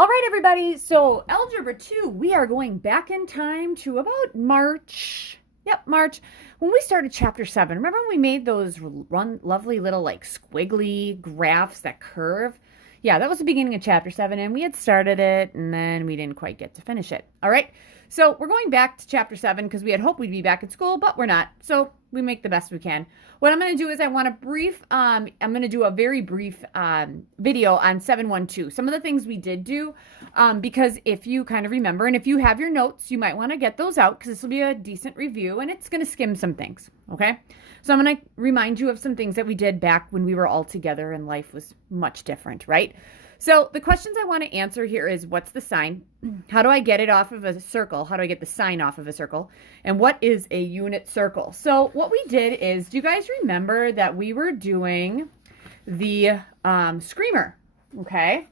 All right, everybody. So Algebra 2, we are going back in time to about March. Yep, March. When we started Chapter 7, remember when we made those lovely little like squiggly graphs that curve? Yeah, that was the beginning of Chapter 7, and we had started it, and then we didn't quite get to finish it. All right, so we're going back to Chapter 7 because we had hoped we'd be back at school, but we're not. So we make the best we can. What I'm going to do is I want a brief, I'm going to do a very brief video on 712. Some of the things we did do, because if you kind of remember, and if you have your notes, you might want to get those out because this will be a decent review and it's going to skim some things, okay? So I'm going to remind you of some things that we did back when we were all together and life was much different, right? So the questions I want to answer here is, what's the sign? How do I get it off of a circle? How do I get the sign off of a circle? And what is a unit circle? So what we did is, do you guys remember that we were doing the screamer, okay?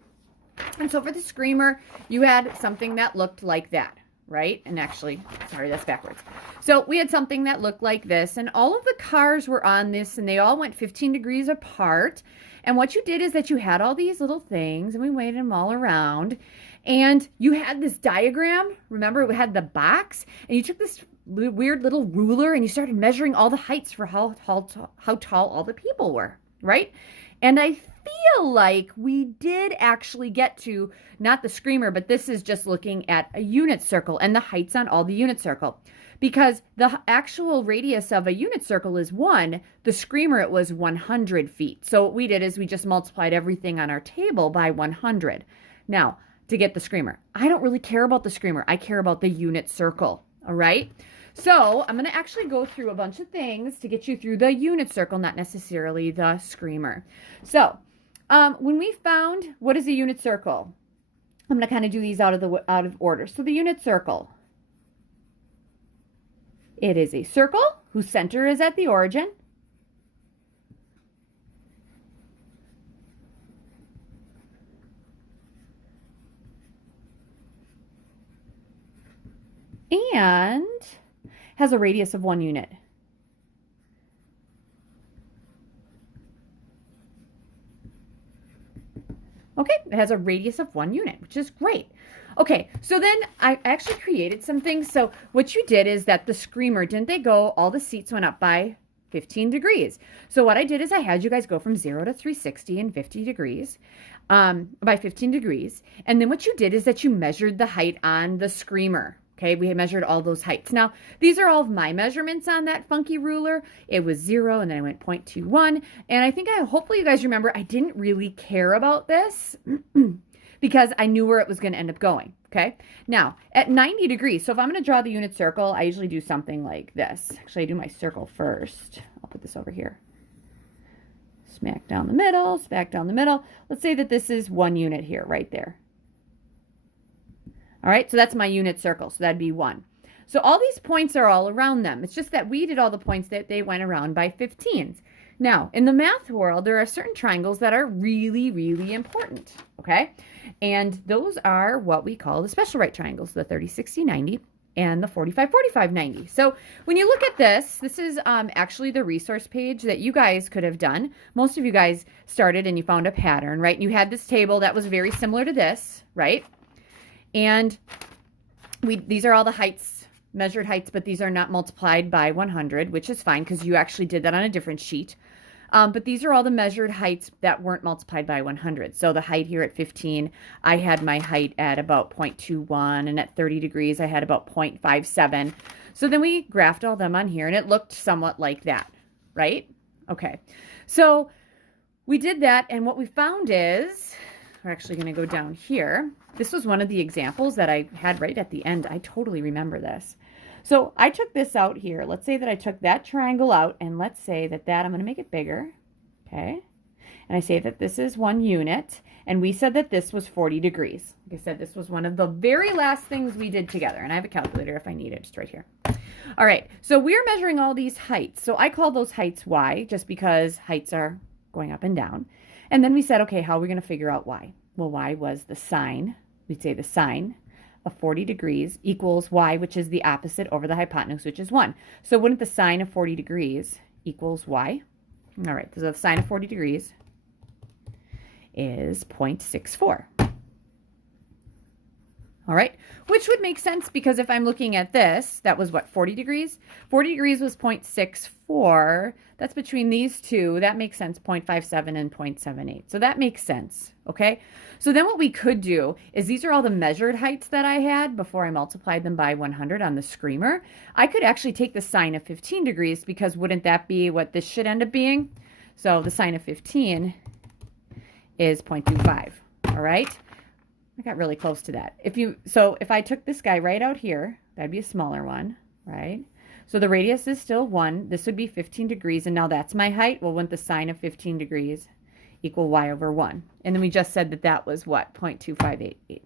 And so for the screamer, you had something that looked like that, right? And actually, sorry, that's backwards. So we had something that looked like this, and all of the cars were on this, and they all went 15 degrees apart. And what you did is that you had all these little things, and we weighted them all around, and you had this diagram. Remember, it had the box, and you took this weird little ruler, and you started measuring all the heights for how tall all the people were, right? And I feel like we did actually get to, not the screamer, but this is just looking at a unit circle and the heights on all the unit circle. Because the actual radius of a unit circle is 1, the screamer, it was 100 feet. So what we did is we just multiplied everything on our table by 100. Now, to get the screamer, I don't really care about the screamer. I care about the unit circle, all right? So I'm going to actually go through a bunch of things to get you through the unit circle, not necessarily the screamer. So when we found what is a unit circle, I'm going to kind of do these out of order. So the unit circle, it is a circle whose center is at the origin. And has a radius of 1 unit. Okay, it has a radius of 1 unit, which is great. Okay, so then I actually created some things. So what you did is that the screamer, didn't they go, all the seats went up by 15 degrees. So what I did is I had you guys go from 0 to 360 in 50 degrees, by 15 degrees. And then what you did is that you measured the height on the screamer. Okay, we measured all those heights. Now, these are all of my measurements on that funky ruler. It was 0, and then I went 0.21. And I think hopefully you guys remember, I didn't really care about this because I knew where it was going to end up going. Okay, now at 90 degrees, so if I'm going to draw the unit circle, I usually do something like this. Actually, I do my circle first. I'll put this over here. Smack down the middle, smack down the middle. Let's say that this is 1 unit here, right there. All right, so that's my unit circle, so that'd be 1. So all these points are all around them. It's just that we did all the points that they went around by 15s. Now, in the math world, there are certain triangles that are really, really important, okay? And those are what we call the special right triangles, the 30, 60, 90, and the 45, 45, 90. So when you look at this is actually the resource page that you guys could have done. Most of you guys started and you found a pattern, right? And you had this table that was very similar to this, right? And these are all the heights, measured heights, but these are not multiplied by 100, which is fine because you actually did that on a different sheet. But these are all the measured heights that weren't multiplied by 100. So the height here at 15, I had my height at about 0.21, and at 30 degrees, I had about 0.57. So then we graphed all them on here, and it looked somewhat like that, right? Okay, so we did that, and what we found is, we're actually going to go down here. This was one of the examples that I had right at the end. I totally remember this. So I took this out here. Let's say that I took that triangle out, and let's say that I'm going to make it bigger, okay? And I say that this is 1 unit, and we said that this was 40 degrees. Like I said, this was one of the very last things we did together, and I have a calculator if I need it, just right here. All right, so we're measuring all these heights. So I call those heights y, just because heights are going up and down. And then we said, okay, how are we going to figure out y? Well, y was the sine. We'd say the sine of 40 degrees equals y, which is the opposite over the hypotenuse, which is 1. So wouldn't the sine of 40 degrees equals y? All right, so the sine of 40 degrees is 0.64. All right, which would make sense because if I'm looking at this, that was what, 40 degrees? 40 degrees was 0.64. That's between these two. That makes sense, 0.57 and 0.78. So that makes sense, okay? So then what we could do is these are all the measured heights that I had before I multiplied them by 100 on the screamer. I could actually take the sine of 15 degrees because wouldn't that be what this should end up being? So the sine of 15 is 0.25, all right? I got really close to that. So if I took this guy right out here, that'd be a smaller one, right? So the radius is still 1. This would be 15 degrees, and now that's my height. Well, wouldn't the sine of 15 degrees equal y over 1? And then we just said that that was what? 0.2588.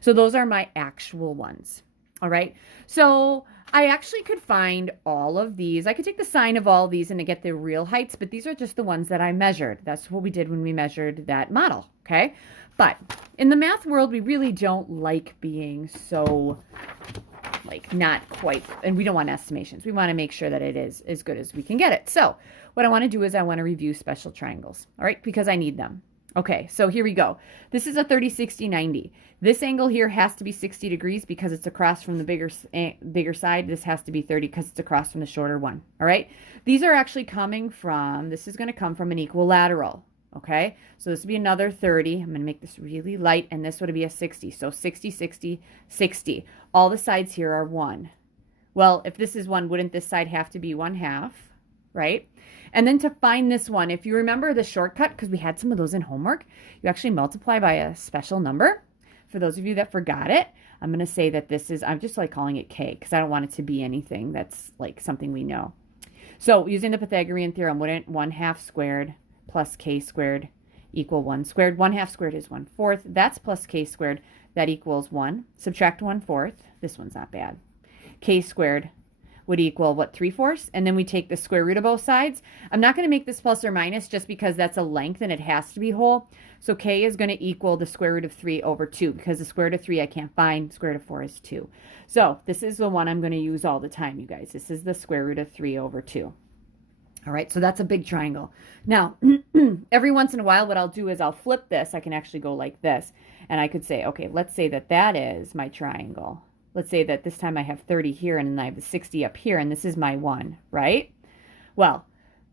So those are my actual ones, all right? So I actually could find all of these. I could take the sine of all these and to get the real heights, but these are just the ones that I measured. That's what we did when we measured that model, okay? But in the math world, we really don't like being so, like, not quite, and we don't want estimations. We want to make sure that it is as good as we can get it. So what I want to do is I want to review special triangles, all right, because I need them. Okay, so here we go. This is a 30, 60, 90. This angle here has to be 60 degrees because it's across from the bigger side. This has to be 30 because it's across from the shorter one, all right? These are actually coming from, this is going to come from an equilateral. Okay, so this would be another 30. I'm going to make this really light, and this would be a 60. So 60, 60, 60. All the sides here are 1. Well, if this is 1, wouldn't this side have to be 1/2, right? And then to find this one, if you remember the shortcut, because we had some of those in homework, you actually multiply by a special number. For those of you that forgot it, I'm going to say that this is, I'm just like calling it k, because I don't want it to be anything that's like something we know. So using the Pythagorean theorem, wouldn't 1/2 squared plus k squared equal 1 squared. 1/2 squared is 1/4. That's plus k squared. That equals 1. Subtract 1/4. This one's not bad. K squared would equal, what, 3/4? And then we take the square root of both sides. I'm not going to make this plus or minus just because that's a length and it has to be whole. So k is going to equal the square root of 3 over 2 because the square root of 3 I can't find. Square root of 4 is 2. So this is the one I'm going to use all the time, you guys. This is the square root of 3 over 2. All right, so that's a big triangle. Now, every once in a while, what I'll do is I'll flip this. I can actually go like this. And I could say, okay, let's say that that is my triangle. Let's say that this time I have 30 here and then I have the 60 up here, and this is my 1, right? Well,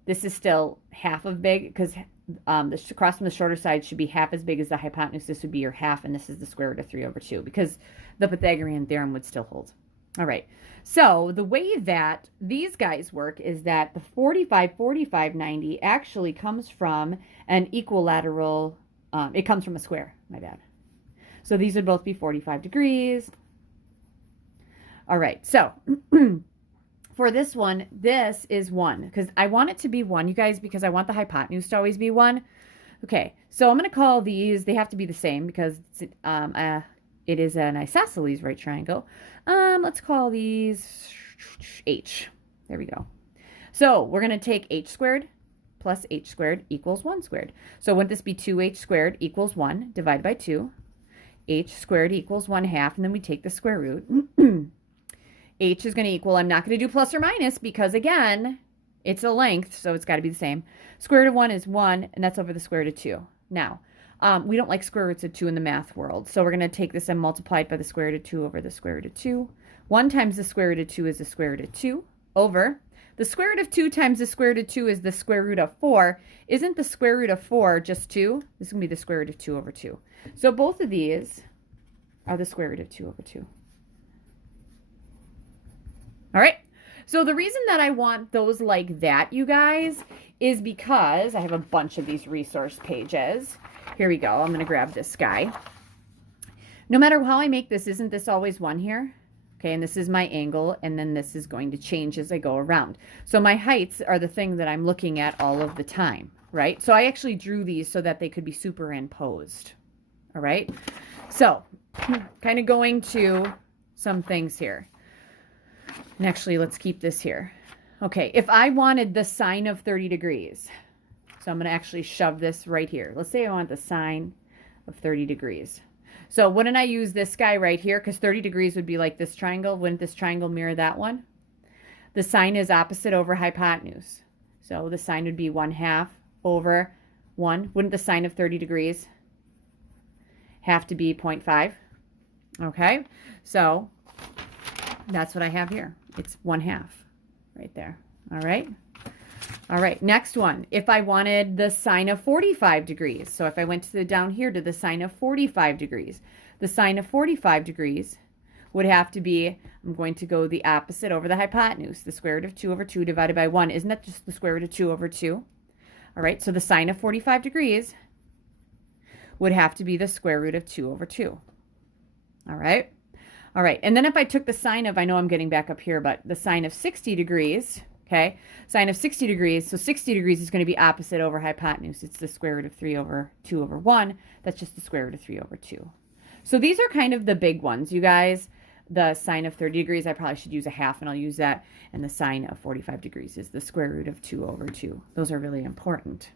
this is still half of big because the across from the shorter side should be half as big as the hypotenuse. This would be your half, and this is the square root of 3 over 2 because the Pythagorean theorem would still hold. All right, so the way that these guys work is that the 45, 45, 90 actually comes from an equilateral, it comes from a square, my bad. So these would both be 45 degrees. All right, so for this one, this is 1 because I want it to be 1, you guys, because I want the hypotenuse to always be 1. Okay, so I'm going to call these, they have to be the same because it is an isosceles right triangle. Let's call these h. There we go. So we're going to take h squared plus h squared equals 1 squared. So wouldn't this be 2h squared equals 1 divided by 2? H squared equals 1/2, and then we take the square root. H is going to equal, I'm not going to do plus or minus because, again, it's a length, so it's got to be the same. Square root of 1 is 1, and that's over the square root of 2. Now, we don't like square roots of 2 in the math world, so we're going to take this and multiply it by the square root of 2 over the square root of 2. 1 times the square root of 2 is the square root of 2 over the square root of 2 times the square root of 2 is the square root of 4. Isn't the square root of 4 just 2? This is going to be the square root of 2 over 2. So both of these are the square root of 2 over 2. All right. So the reason that I want those like that, you guys, is because I have a bunch of these resource pages. Here we go. I'm going to grab this guy. No matter how I make this, isn't this always 1 here? Okay, and this is my angle, and then this is going to change as I go around. So my heights are the thing that I'm looking at all of the time, right? So I actually drew these so that they could be superimposed, all right? So kind of going to some things here. And actually, let's keep this here. Okay, if I wanted the sine of 30 degrees, so I'm going to actually shove this right here. Let's say I want the sine of 30 degrees. So wouldn't I use this guy right here? Because 30 degrees would be like this triangle. Wouldn't this triangle mirror that one? The sine is opposite over hypotenuse. So the sine would be 1/2 over 1. Wouldn't the sine of 30 degrees have to be 0.5? Okay, so that's what I have here. It's 1/2 right there. All right. All right, next one. If I wanted the sine of 45 degrees, so if I went to down here to the sine of 45 degrees, the sine of 45 degrees would have to be, I'm going to go the opposite over the hypotenuse, the square root of 2 over 2 divided by 1. Isn't that just the square root of 2 over 2? All right, so the sine of 45 degrees would have to be the square root of 2 over 2. All right. All right, and then if I took the sine of, I know I'm getting back up here, but the sine of 60 degrees, okay, sine of 60 degrees, so 60 degrees is going to be opposite over hypotenuse. It's the square root of 3 over 2 over 1. That's just the square root of 3 over 2. So these are kind of the big ones, you guys. The sine of 30 degrees, I probably should use 1/2, and I'll use that. And the sine of 45 degrees is the square root of 2 over 2. Those are really important.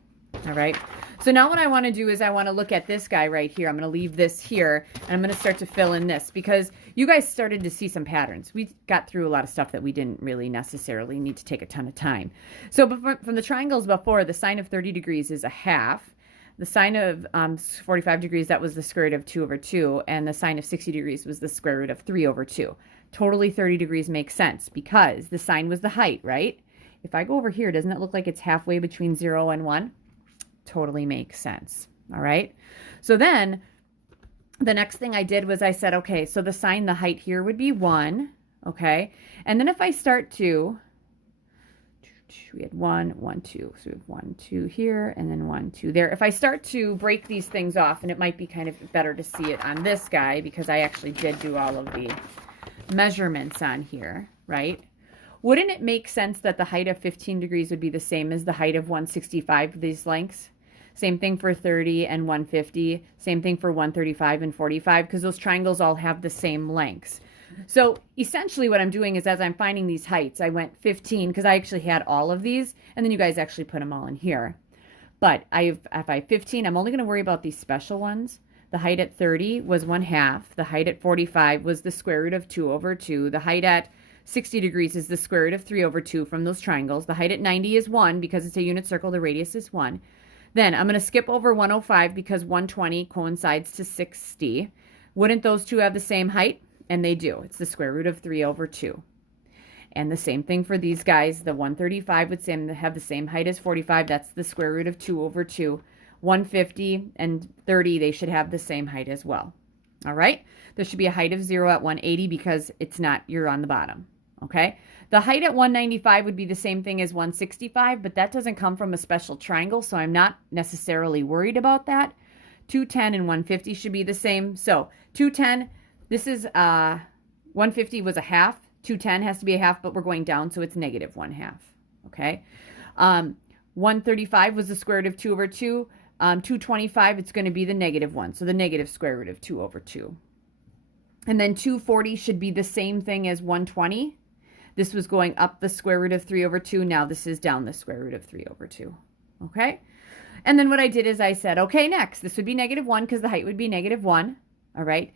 All right. So now what I want to do is I want to look at this guy right here. I'm going to leave this here, and I'm going to start to fill in this because you guys started to see some patterns. We got through a lot of stuff that we didn't really necessarily need to take a ton of time. So from the triangles before, the sine of 30 degrees is 1/2. The sine of 45 degrees, that was the square root of 2 over 2, and the sine of 60 degrees was the square root of 3 over 2. Totally 30 degrees makes sense because the sine was the height, right? If I go over here, doesn't it look like it's halfway between 0 and 1? Totally makes sense. All right. So then the next thing I did was I said, okay, so the sine, the height here would be 1. Okay. And then if I start to, we had 1, 1, 2. So we have 1, 2 here, and then 1, 2 there. If I start to break these things off, and it might be kind of better to see it on this guy because I actually did do all of the measurements on here, right? Wouldn't it make sense that the height of 15 degrees would be the same as the height of 165, these lengths? Same thing for 30 and 150. Same thing for 135 and 45, because those triangles all have the same lengths. So essentially what I'm doing is as I'm finding these heights, I went 15 because I actually had all of these, and then you guys actually put them all in here. But if I have 15, I'm only going to worry about these special ones. The height at 30 was 1/2. The height at 45 was the square root of 2 over 2. The height at 60 degrees is the square root of 3 over 2 from those triangles. The height at 90 is 1 because it's a unit circle. The radius is 1. Then I'm going to skip over 105 because 120 coincides to 60. Wouldn't those two have the same height? And they do. It's the square root of 3 over 2. And the same thing for these guys. The 135 would have the same height as 45. That's the square root of 2 over 2. 150 and 30, they should have the same height as well. All right? There should be a height of 0 at 180 because it's not, you're on the bottom. Okay? The height at 195 would be the same thing as 165, but that doesn't come from a special triangle, so I'm not necessarily worried about that. 210 and 150 should be the same. So 210, this is 150 was 1/2. 210 has to be 1/2, but we're going down, so it's -1/2. Okay? 135 was the square root of 2 over 2. 225, it's going to be the -1, so the negative square root of 2 over 2. And then 240 should be the same thing as 120. This was going up the square root of 3 over 2. Now this is down the square root of 3 over 2. Okay? And then what I did is I said, okay, next. This would be -1 because the height would be -1. All right?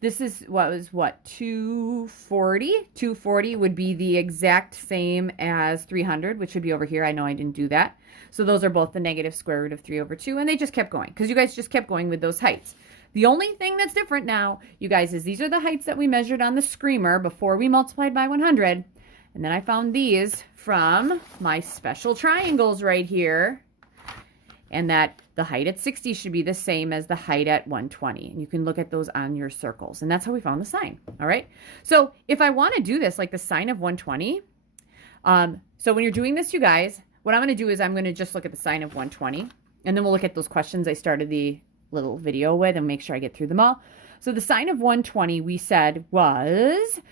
This is what 240? 240 would be the exact same as 300, which would be over here. I know I didn't do that. So those are both the negative square root of 3 over 2. And they just kept going because you guys just kept going with those heights. The only thing that's different now, you guys, is these are the heights that we measured on the screamer before we multiplied by 100. And then I found these from my special triangles right here. And that the height at 60 should be the same as the height at 120. And you can look at those on your circles. And that's how we found the sine. All right. So if I want to do this, like the sine of 120. So when you're doing this, you guys, what I'm going to do is I'm going to just look at the sine of 120. And then we'll look at those questions I started the little video with and make sure I get through them all. So the sine of 120 we said was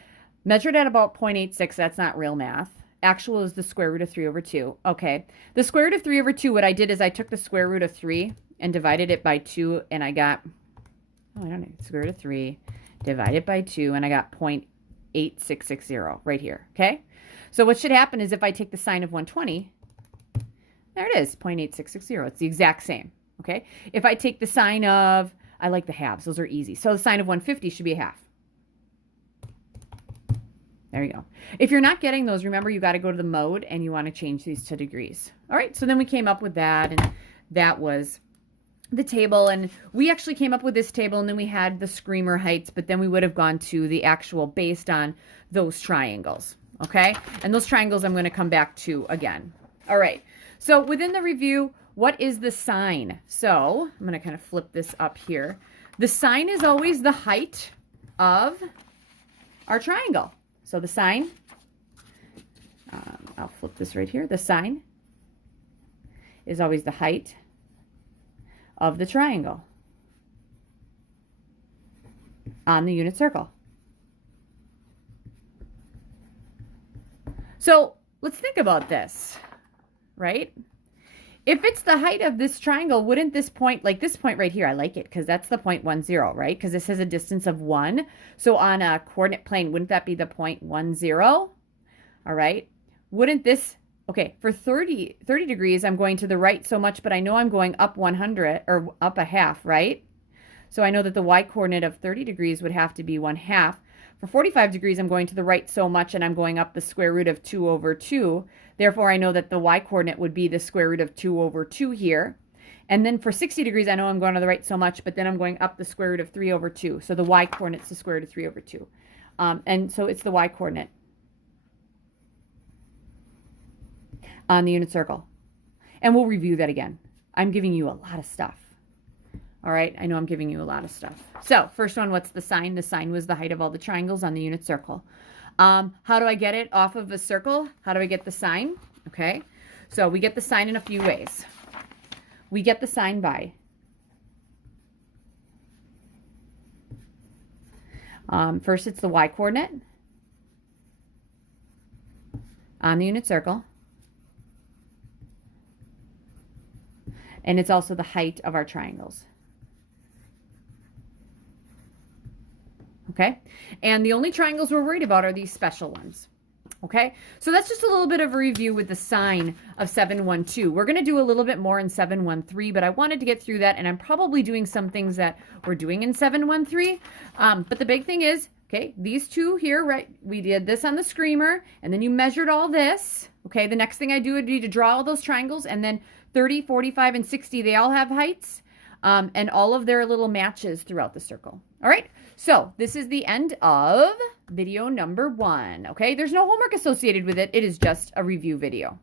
measured at about 0.86. That's not real math. Actual is the square root of 3 over 2. Okay. The square root of 3 over 2, what I did is I took the square root of 3 and divided it by 2, and I got, I don't know, square root of 3 divided by 2, and I got 0.8660 right here. Okay. So what should happen is if I take the sine of 120, there it is, 0.8660. It's the exact same. Okay. If I take the sine of, I like the halves. Those are easy. So the sine of 150 should be 1/2. There you go. If you're not getting those, remember you got to go to the mode and you want to change these to degrees. All right. So then we came up with that, and that was the table, and we actually came up with this table, and then we had the screamer heights, but then we would have gone to the actual based on those triangles, okay? And those triangles I'm going to come back to again. All right, so within the review, what is the sine? So I'm going to kind of flip this up here. The sine is always the height of our triangle. So the sine, I'll flip this right here. The sine is always the height of the triangle on the unit circle. So let's think about this, right? If it's the height of this triangle, wouldn't this point, like this point right here, I like it because that's the point 1, 0, right? Because this has a distance of 1. So on a coordinate plane, wouldn't that be the point 1, 0? All right. Wouldn't this, okay, for 30 degrees, I'm going to the right so much, but I know I'm going up 100 or up a half, right? So I know that the y coordinate of 30 degrees would have to be 1/2. For 45 degrees, I'm going to the right so much, and I'm going up the square root of 2 over 2. Therefore, I know that the y coordinate would be the square root of 2 over 2 here. And then for 60 degrees, I know I'm going to the right so much, but then I'm going up the square root of 3 over 2. So the y coordinate's the square root of 3 over 2. And so it's the y coordinate on the unit circle. And we'll review that again. I'm giving you a lot of stuff. All right, I know I'm giving you a lot of stuff. So first one, what's the sine? The sine was the height of all the triangles on the unit circle. How do I get it off of a circle? How do I get the sine? Okay, so we get the sine in a few ways. We get the sine by first, it's the y coordinate on the unit circle. And it's also the height of our triangles. Okay, and the only triangles we're worried about are these special ones. Okay, so that's just a little bit of a review with the sine of 712. We're going to do a little bit more in 713, but I wanted to get through that, and I'm probably doing some things that we're doing in 713. But the big thing is, okay, these two here, right? We did this on the screamer, and then you measured all this. Okay, the next thing I do would be to draw all those triangles, and then 30, 45, and 60, they all have heights, and all of their little matches throughout the circle. All right, so this is the end of video number 1. Okay, there's no homework associated with it. It is just a review video.